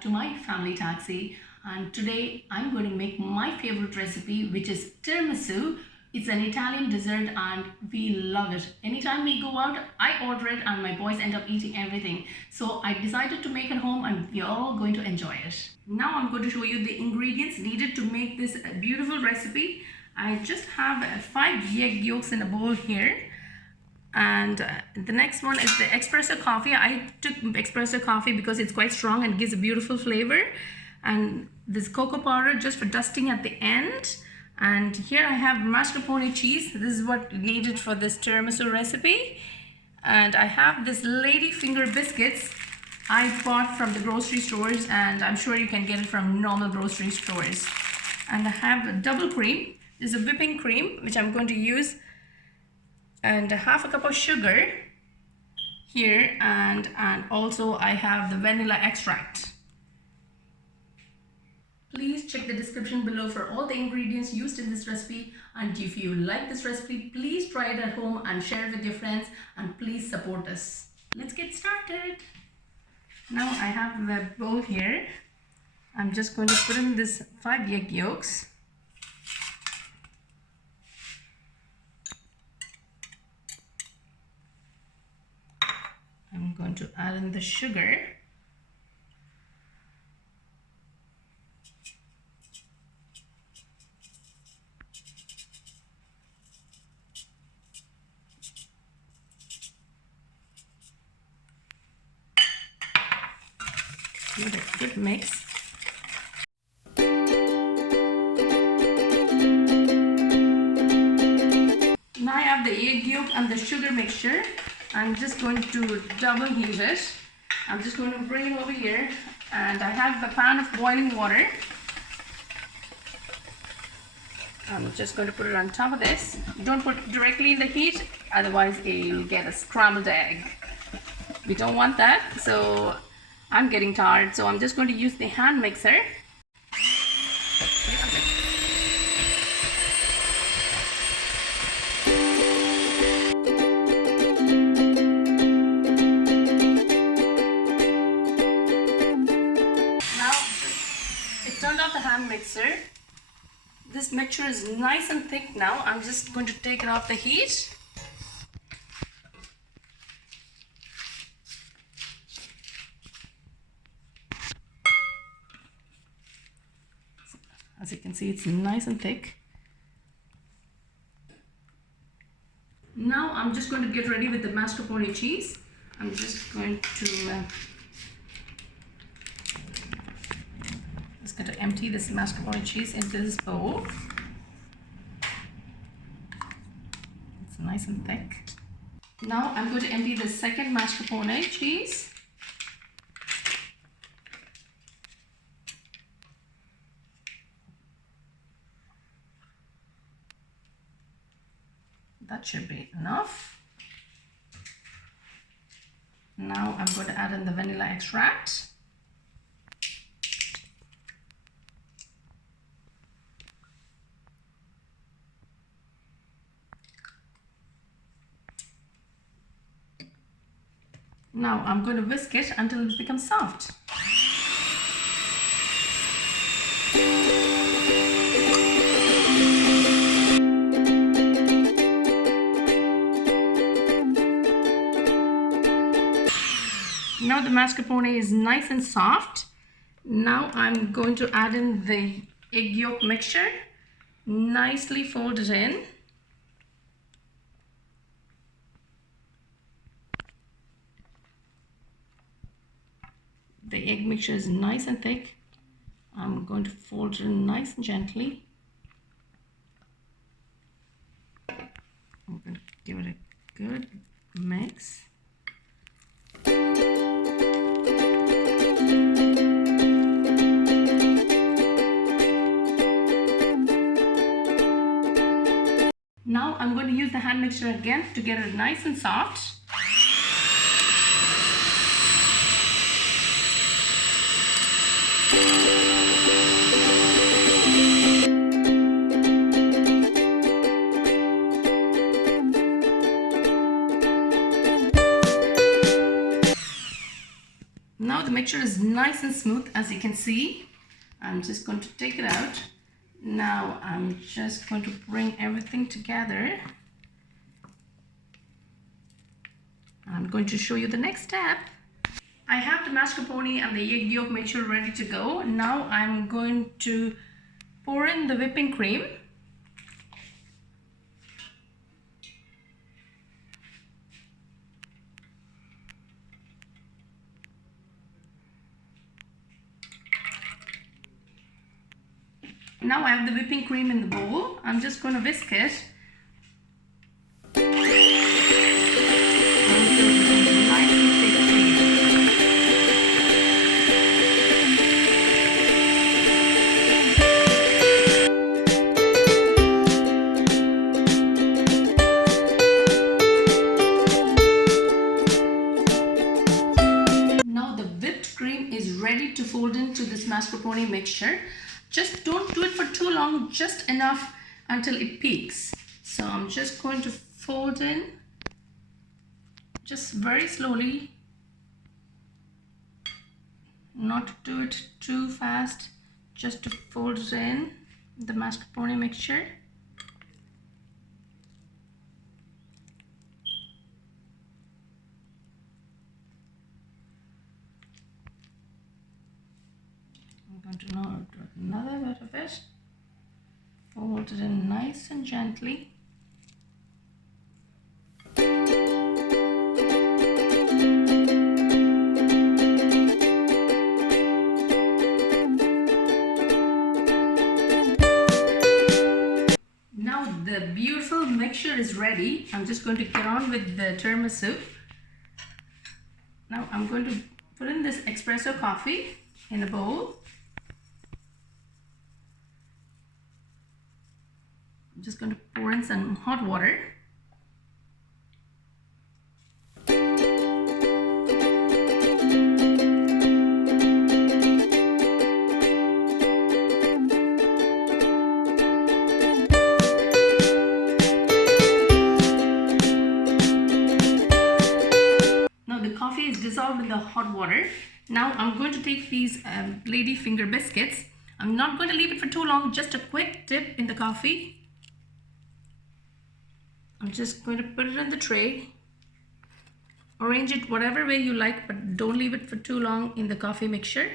back to my family taxi, and today I'm going to make my favorite recipe, which is tiramisu. It's an Italian dessert and we love it. Anytime we go out, I order it and my boys end up eating everything. So I decided to make it home and we're all going to enjoy it. Now I'm going to show you the ingredients needed to make this beautiful recipe. I just have 5 egg yolks in a bowl here. And the next one is the espresso coffee. I took espresso coffee because it's quite strong and gives a beautiful flavor. And this cocoa powder just for dusting at the end. And here I have mascarpone cheese. This is what needed for this tiramisu recipe. And I have this Ladyfinger biscuits I bought from the grocery stores, and I'm sure you can get it from normal grocery stores. And I have double cream. This is a whipping cream which I'm going to use, and half a cup of sugar here, and also I have the vanilla extract. Please check the description below for all the ingredients used in this recipe, and if you like this recipe, please try it at home and share it with your friends, and please support us. Let's get started. Now I have the bowl here. I'm just going to put in this 5 egg yolks. I'm going to add in the sugar. Give it a good mix. Now I have the egg yolk and the sugar mixture. I'm just going to double heat it. I'm just going to bring it over here, and I have a pan of boiling water. I'm just going to put it on top of this. Don't put it directly in the heat, otherwise you'll get a scrambled egg. We don't want that, so I'm getting tired, so I'm just going to use the hand mixer. Turned off the hand mixer. This mixture is nice and thick now. I'm just going to take it off the heat. As you can see, it's nice and thick. Now I'm just going to get ready with the mascarpone cheese. I'm just going to empty this mascarpone cheese into this bowl. It's nice and thick. Now I'm going to empty the second mascarpone cheese. That should be enough. Now I'm going to add in the vanilla extract. Now I'm going to whisk it until it becomes soft. Now the mascarpone is nice and soft. Now I'm going to add in the egg yolk mixture. Nicely fold it in. The egg mixture is nice and thick. I'm going to fold it in nice and gently. I'm going to give it a good mix. Now I'm going to use the hand mixer again to get it nice and soft. Now the mixture is nice and smooth, as you can see. I'm just going to take it out. Now I'm just going to bring everything together. I'm going to show you the next step. I have the mascarpone and the egg yolk mixture ready to go. Now I'm going to pour in the whipping cream. Now I have the whipping cream in the bowl. I'm just going to whisk it. Now the whipped cream is ready to fold into this mascarpone mixture. Just don't do it for too long, just enough until it peaks. So I'm just going to fold in, just very slowly, not to do it too fast, just to fold it in the mascarpone mixture. I'm going to now do another bit of it. Fold it in nice and gently. Now the beautiful mixture is ready. I'm just going to get on with the tiramisu. Now I'm going to put in this espresso coffee in a bowl. I'm just going to pour in some hot water. Now the coffee is dissolved in the hot water. Now I'm going to take these Ladyfinger biscuits. I'm not going to leave it for too long, just a quick dip in the coffee. I'm just going to put it in the tray. Arrange it whatever way you like, but don't leave it for too long in the coffee mixture.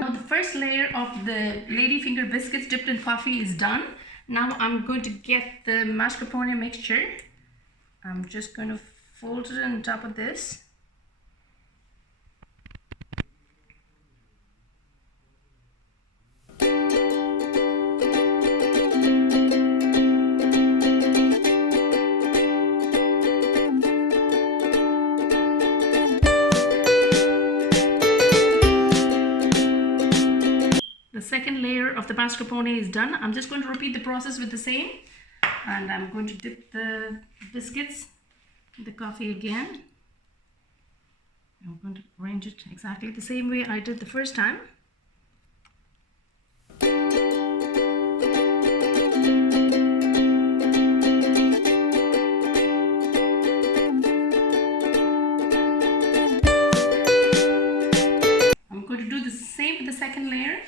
Now the first layer of the Ladyfinger biscuits dipped in coffee is done. Now I'm going to get the mascarpone mixture. I'm just going to fold it on top of this. The second layer of the mascarpone is done. I'm just going to repeat the process with the same, and I'm going to dip the biscuits in the coffee again. I'm going to arrange it exactly the same way I did the first time. I'm going to do the same with the second layer.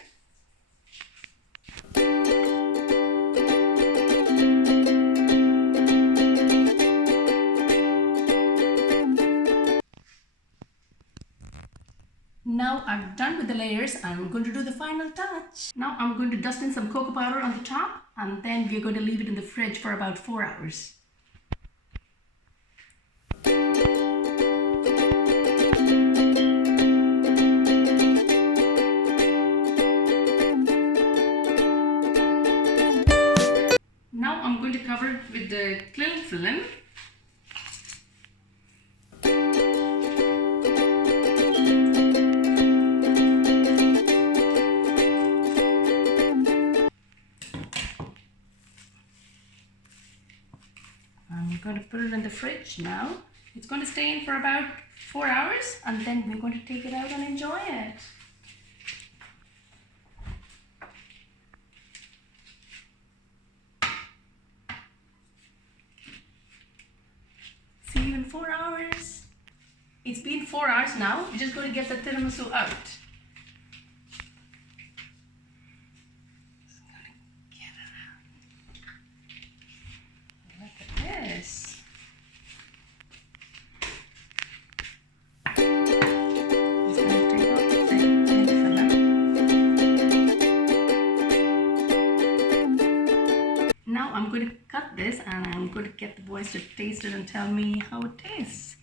Now I'm done with the layers. I'm going to do the final touch. Now I'm going to dust in some cocoa powder on the top, and then we're going to leave it in the fridge for about 4 hours. Now I'm going to cover it with the cling film. I'm going to put it in the fridge now. It's going to stay in for about 4 hours, and then we're going to take it out and enjoy it. See you in 4 hours. It's been 4 hours now. We're just going to get the tiramisu out. Just gonna get it out. Look at this. Just gonna take off the filling. Now I'm going to cut this and I'm going to get the boys to taste it and tell me how it tastes.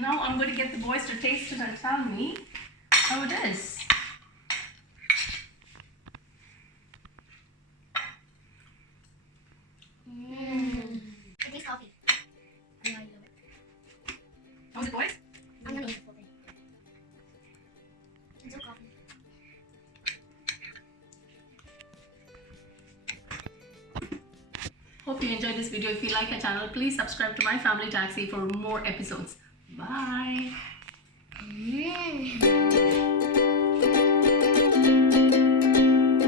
Now I'm going to get the boys to taste it and tell me how it is. It tastes coffee. I love it. How's it, boys? I'm gonna eat the full thing. It's so coffee. Hope you enjoyed this video. If you like our channel, please subscribe to My Family Taxi for more episodes. Bye.